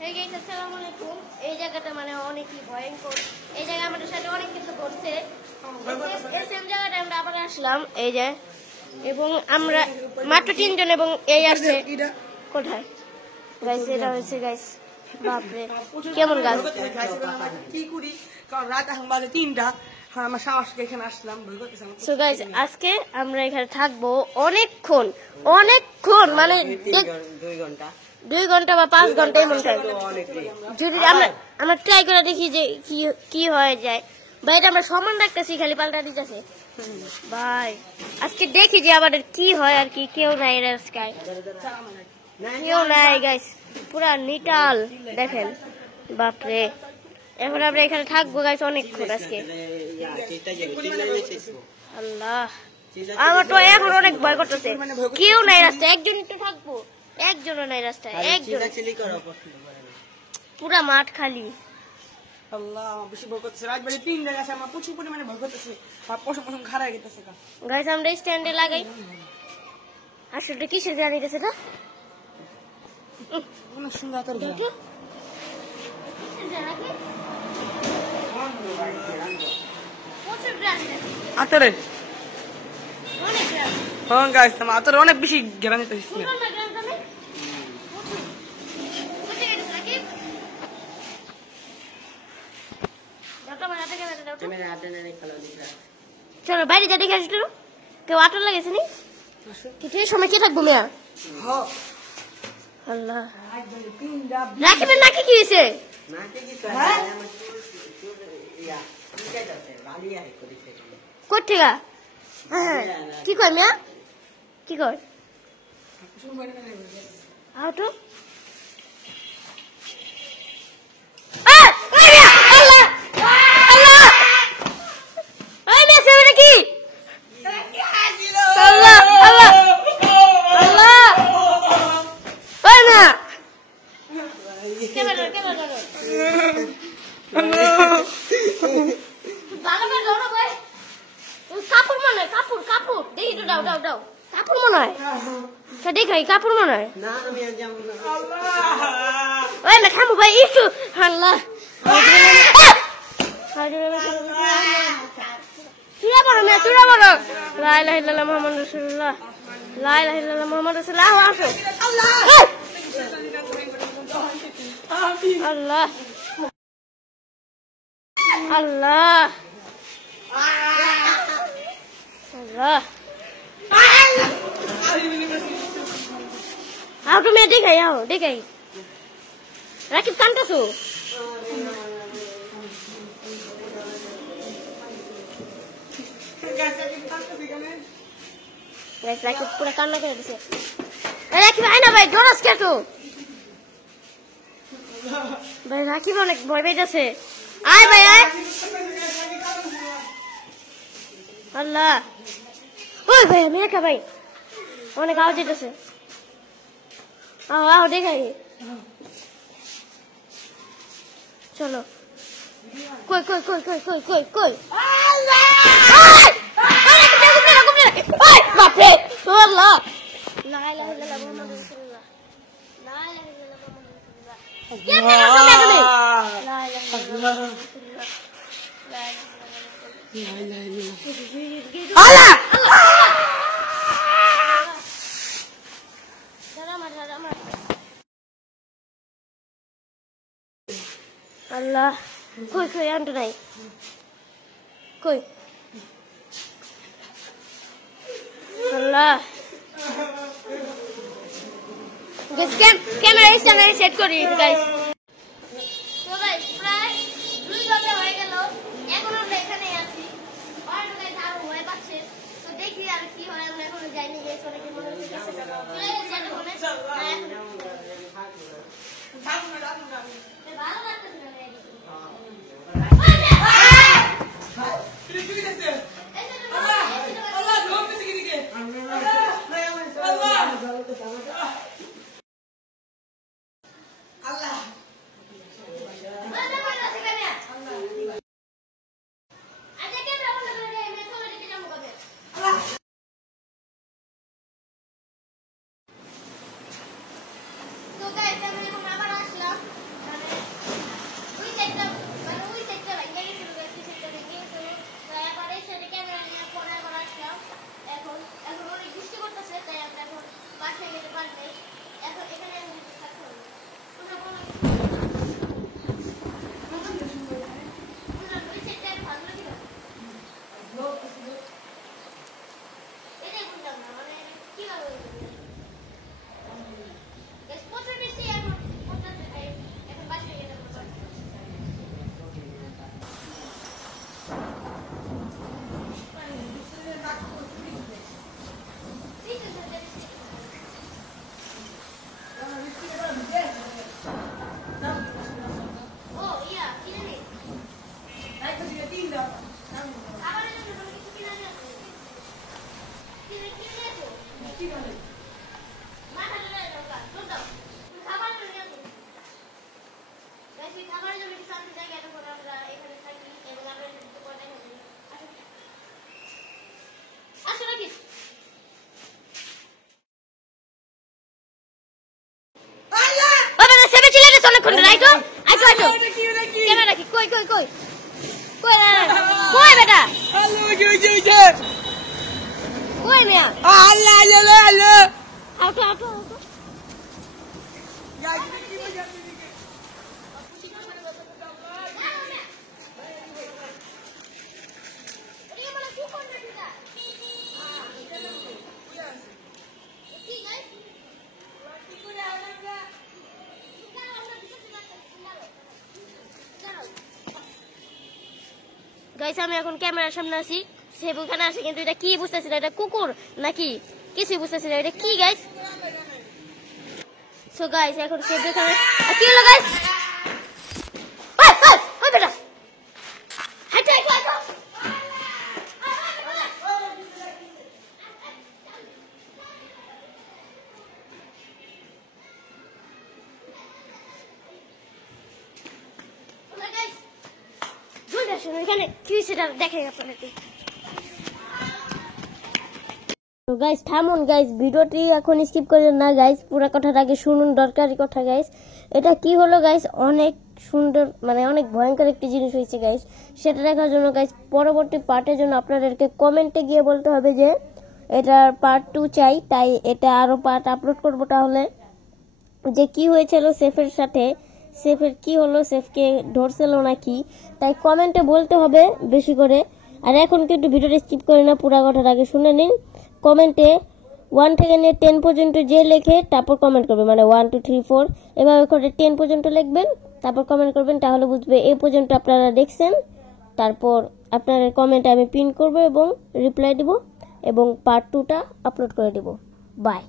Hey guys, আসসালামু আলাইকুম। এই জায়গাটা মানে অনেকই ভয়ঙ্কর। এই জায়গা আমাদের সাথে অনেক কিছু ঘটছে। সেম জায়গাটা আমরা আবার আসলাম এই যে, এবং আমরা মাত্র 3 জন এবং এই আসছে কোথায় গাইস, এটা হচ্ছে গাইস, বাপরে কেমন গাছ কি করি কারণ রাত এখন বাজে 3টা। আমার সাহসকে এখানে আসলাম ভয় করতেছে। সো গাইস, আজকে আমরা এখানে থাকবো অনেকক্ষণ মানে 2 ঘন্টা বা 5 ঘন্টা এমন থাকবো। যদি আমরা ট্রাই করে দেখি যে কি হয়ে যায়। ভাই এটা আমরা সমান রাখতেছি, খালি পাল্টা দিতেছে ভাই। আজকে দেখি যে আমাদের কি হয় আর কি। কেউ নাই রাস্তায়, কেউ নাই গাইস, পুরা নিটাল দেখেন, বাপরে। এখন আমরা এখানে থাকবো গাইস অনেকক্ষণ আজকে। আল্লাহ, আমার তো এখন অনেক ভয় করতেছে। কেউ নাই রাস্তায়, একজনই তো থাকবো, একজনও নাই রাস্তায়, একজন। পুরা মাঠ খালি। আল্লাহ বেশি ভয় করতেছে। রাত বাজে 3টা গেছে, আমার প্রচুর পরিমাণে ভয় করতেছে। আর পশম খারাপ হয়ে গেছে। গাইস আমরা স্ট্যান্ডে লাগাই। আসলে কিসে জানি গেছে না, অনেক সুন্দর আতর গেল। আতরে হ্যাঁ গাইস, আমার আতরে অনেক বেশি ঘেরা নিতে হচ্ছে। চলো বাইরে যা দেখে আসলো। কেউ আটর লাগেছে নি কিছু সময় কে থাকবো মেয়া। আল্লাহ, রাখিবেন নাকি কি হয়েছে? কোথেকা? হ্যাঁ কি কয় মেয়া, কি কয়? আও তো কাপড় মনে হয়, দেখাই কাপড় মনে হয়। ওই না থামো ভাই একটু। আল্লাহ, চূড়া বড় মেয়ে, চূড়া বড়। লা ইলাহা ইল্লাল্লাহ মুহাম্মাদুর রাসূলুল্লাহ, লা ইলাহা ইল্লাল্লাহ মুহাম্মাদুর রাসূলুল্লাহ। আসো আল্লাহ, আল্লাহ, আল্লাহ। আও তুমি দেখাই, আও দেখাই। রাকিব কান্তাছো? রাকিব পুরো কান্না করে দিছে। রাকিব আয় না ভাই, ডরাস কে তো ভাই? রাকিব অনেক ভয় পেয়েছে। আয় ভাই আয়। আল্লাহ, ওই ভাই আমি একা ভাই, অনেক আওয়াজ যেতেছে। আও দেখাই। চলো কই কই কই কই কই কই কই বাপরে। আল্লাহ, লা ইলাহা ইল্লাল্লাহ মুহাম্মাদুর রাসূলুল্লাহ, লা ইলাহা ইল্লাল্লাহ মুহাম্মাদুর রাসূলুল্লাহ। কে মেরে আসো দেখো লা ইলাহা ইল্লাল্লাহ, লা ইলাহা ইল্লাল্লাহ। আল্লাহ আল্লাহ, কই কই আন্টু নাই, কই? আল্লাহ, ক্যামেরা স্ট্যান্ড সেট করি গাইস। তো গাইস প্রায় 2 ঘন্টা হয়ে গেল, এখন আমরা এখানে আছি। আর গাইস আর ভয় পাচ্ছে, তো দেখি আর কি হয়। আমরা এখনো যাইনি গাইস, অনেকে মনে হচ্ছে চলে গেছে এখন। ভালো লাগতেছে না তো গাইস, আমি এখন আবার আসলাম। তুই খাবার জন্য একটু শান্তি জায়গা তখন আমরা এখানে থাকি এবং আমরা একটু পরে দেখা করি। আসো নাকি ও দাদা সেবে ছিলে রে চলে কোন রাইটো আইতো আইতো ক্যামেরা কি কই কই কই কই কই বেটা হ্যালো কই মিয়া আল্লাহ আউটো আউটো আউটো গাইস আমি এখন ক্যামেরার সামনে আছি সেব ওখানে আসে কিন্তু এটা কি বুঝতেছি না এটা কুকুর নাকি কিছুই বুঝতেছি না এটা কি গাইস সো গাইস এখন সেব ওখানে কি হলো গাইস ওই বেটা হাইটা হাইটা এখানে কি সেটা দেখে আপনাদেরকে তো গাইস থামুন গাইস ভিডিওটি এখন স্কিপ করেন না গাইস পুরো কথাটা আগে শুনুন দরকারি কথা গাইস এটা কি হলো গাইস অনেক সুন্দর মানে অনেক ভয়ঙ্কর একটি জিনিস হয়েছে গাইস সেটা দেখার জন্য গাইস পরবর্তী পার্টের জন্য আপনাদেরকে কমেন্টে গিয়ে বলতে হবে যে এটার পার্ট 2 চাই তাই এটা আরো পার্ট আপলোড করব তাহলে যে কি হয়েছিল সেফের সাথে সেফের কি হলো সেফকে ধরছিল নাকি তাই কমেন্টে বলতে হবে বেশি করে আর এখন কিন্তু ভিডিওটা স্কিপ করে না পুরো কথাটা আগে শুনে নিন কমেন্টে 1 থেকে নিয়ে 10 পর্যন্ত যে লেখে তারপর কমেন্ট করবে মানে 1 2 3 4 এভাবে করে 10 পর্যন্ত লিখবেন তারপর কমেন্ট করবেন তাহলে বুঝবে এই পর্যন্ত আপনারা দেখছেন তারপর আপনাদের কমেন্ট আমি পিন করব এবং রিপ্লাই দেব এবং পার্ট 2টা আপলোড করে দেব বাই